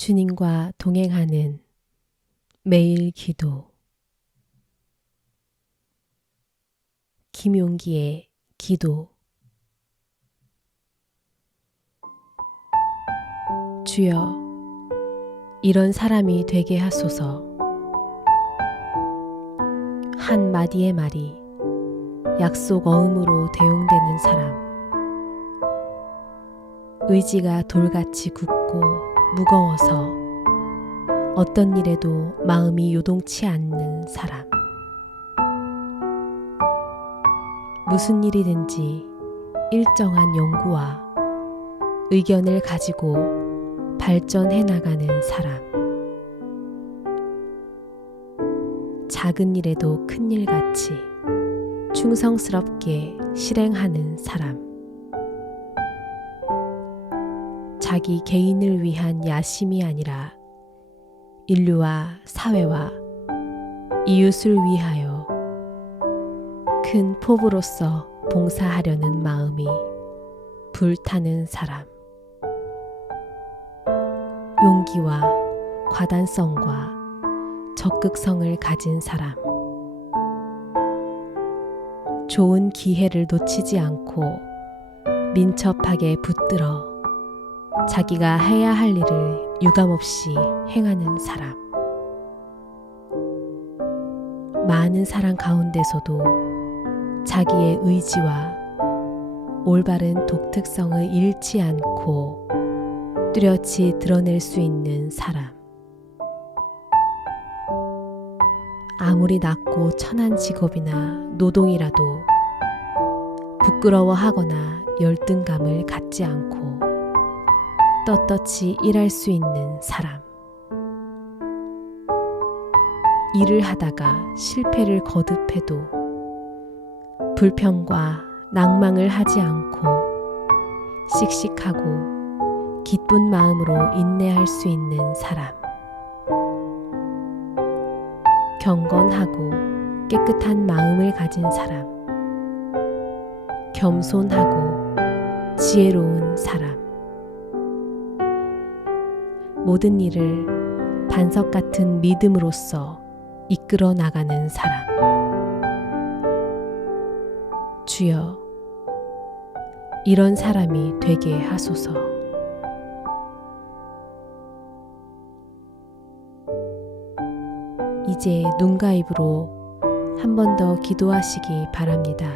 주님과 동행하는 매일 기도. 김용기의 기도. 주여 이런 사람이 되게 하소서. 한 마디의 말이 약속 어음으로 대용되는 사람. 의지가 돌같이 굳고 무거워서 어떤 일에도 마음이 요동치 않는 사람. 무슨 일이든지 일정한 연구와 의견을 가지고 발전해 나가는 사람. 작은 일에도 큰 일 같이 충성스럽게 실행하는 사람. 자기 개인을 위한 야심이 아니라 인류와 사회와 이웃을 위하여 큰 포부로서 봉사하려는 마음이 불타는 사람. 용기와 과단성과 적극성을 가진 사람. 좋은 기회를 놓치지 않고 민첩하게 붙들어 자기가 해야 할 일을 유감없이 행하는 사람. 많은 사람 가운데서도 자기의 의지와 올바른 독특성을 잃지 않고 뚜렷이 드러낼 수 있는 사람. 아무리 낮고 천한 직업이나 노동이라도 부끄러워하거나 열등감을 갖지 않고 떳떳이 일할 수 있는 사람. 일을 하다가 실패를 거듭해도 불평과 낭망을 하지 않고 씩씩하고 기쁜 마음으로 인내할 수 있는 사람. 경건하고 깨끗한 마음을 가진 사람. 겸손하고 지혜로운 사람. 모든 일을 반석 같은 믿음으로써 이끌어 나가는 사람. 주여, 이런 사람이 되게 하소서. 이제 눈과 입으로 한 번 더 기도하시기 바랍니다.